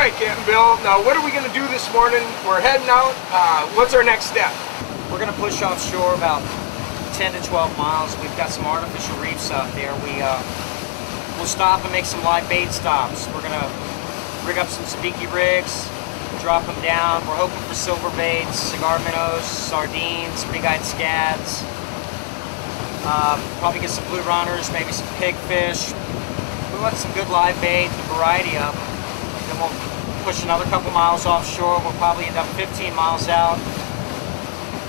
right, Captain Bill. Now, what are we going to do this morning? We're heading out. What's our next step? We're going to push offshore about 10 to 12 miles. We've got some artificial reefs out there. We'll stop and make some live bait stops. We're going to rig up some speaky rigs, drop them down. We're hoping for silver baits, cigar minnows, sardines, big-eyed scads. Probably get some blue runners, maybe some pigfish. We want some good live bait, a variety of them. Then we'll push another couple miles offshore. We'll probably end up 15 miles out.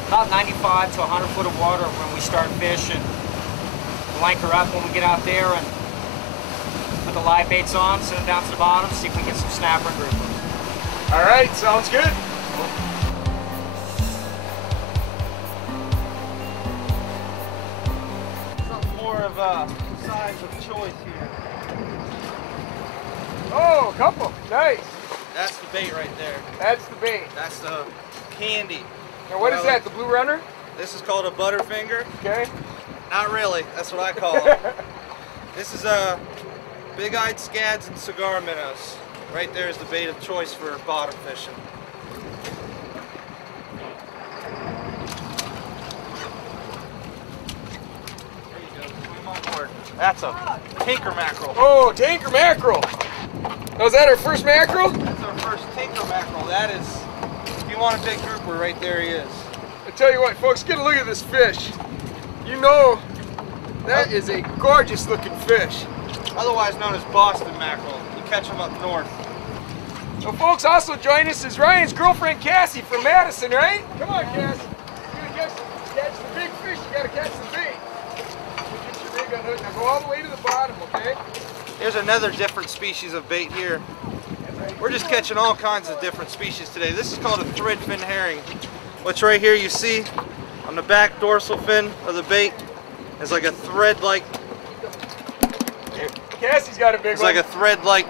About 95 to 100 foot of water when we start fishing. We'll anchor up when we get out there and put the live baits on, send them down to the bottom, see if we can get some snapper and grouper. All right, sounds good. Something more of a size of choice here. Oh, a couple. Nice. That's the bait right there. That's the bait. That's the candy. Now, what is that, the blue runner? This is called a butterfinger. Okay. Not really. That's what I call it. This is big-eyed scads and cigar minnows. Right there is the bait of choice for bottom fishing. There you go. Swim on board. That's a tinker mackerel. Oh, tinker mackerel. Oh, is that our first mackerel? That's our first tinker mackerel. That is, if you want a big grouper, right there he is. I tell you what, folks, get a look at this fish. You know, that is a gorgeous looking fish. Otherwise known as Boston mackerel. You catch them up north. So folks, also join us is Ryan's girlfriend Cassie from Madison, right? Come on, Cassie. You're gonna catch the big fish, you gotta catch the bait. Get your rig unhooked. Now go all the way to the bottom, okay? Here's another different species of bait here. We're just catching all kinds of different species today. This is called a threadfin herring. What's right here you see on the back dorsal fin of the bait is like a thread-like. Cassie's got a big one. It's like a thread-like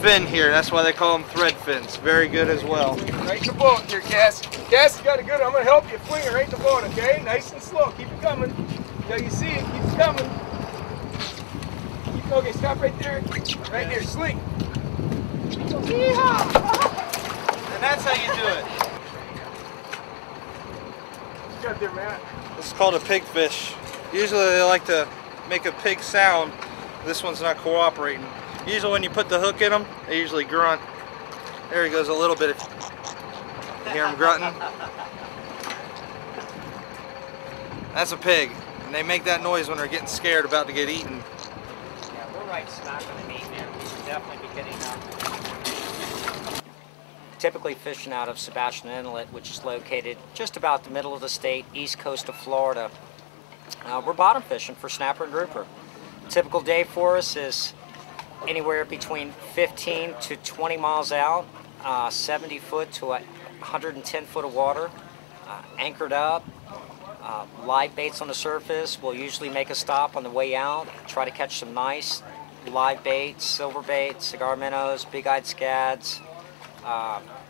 fin here. That's why they call them thread fins. Very good as well. Right in the boat here, Cassie. Cassie's got a good one. I'm gonna help you fling it right in the boat, okay? Nice and slow. Keep it coming. Till you see it, keep it coming. Okay, stop right there. Right here, sling. Yeehaw! And that's how you do it. What you got there, Matt? This is called a pigfish. Usually they like to make a pig sound. This one's not cooperating. Usually when you put the hook in them, they usually grunt. There he goes a little bit. You hear him grunting? That's a pig. And they make that noise when they're getting scared about to get eaten. Yeah, we're right smack on the meat there. We should definitely be getting typically fishing out of Sebastian Inlet, which is located just about the middle of the state, east coast of Florida. We're bottom fishing for snapper and grouper. Typical day for us is anywhere between 15 to 20 miles out, 70 foot to 110 foot of water, anchored up, live baits on the surface. We'll usually make a stop on the way out, try to catch some nice live baits, silver baits, cigar minnows, big-eyed scads,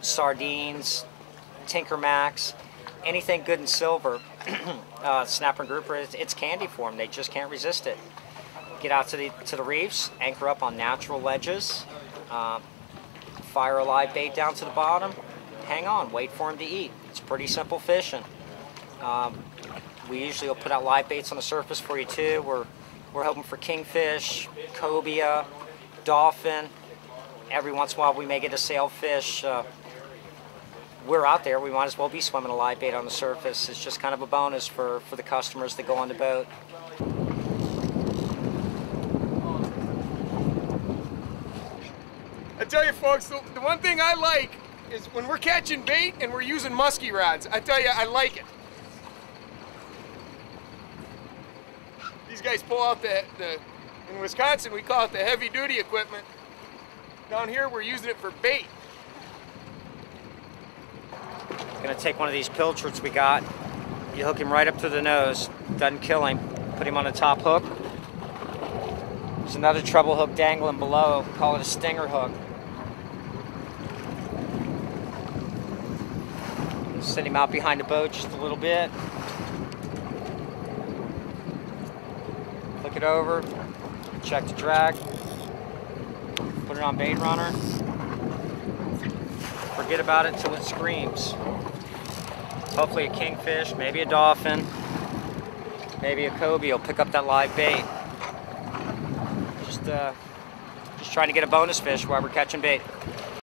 sardines, tinker macks, anything good and silver. Snapper and grouper, it's candy for them. They just can't resist it. Get out to the reefs, anchor up on natural ledges, fire a live bait down to the bottom, hang on, wait for them to eat. It's pretty simple fishing. We usually will put out live baits on the surface for you too. We're hoping for kingfish, cobia, dolphin. Every once in a while we may get a sailfish. We're out there, we might as well be swimming a live bait on the surface. It's just kind of a bonus for the customers that go on the boat. I tell you folks, the one thing I like is when we're catching bait and we're using musky rods. I tell you, I like it. These guys pull out in Wisconsin we call it the heavy duty equipment. Down here we're using it for bait. Gonna take one of these pilchards we got. You hook him right up to the nose, doesn't kill him. Put him on the top hook. There's another treble hook dangling below. Call it a stinger hook. Send him out behind the boat just a little bit. Flick it over. Check the drag. Put it on bait runner. forget about it until it screams. Hopefully a kingfish, maybe a dolphin, maybe a cobia will pick up that live bait. Just trying to get a bonus fish while we're catching bait.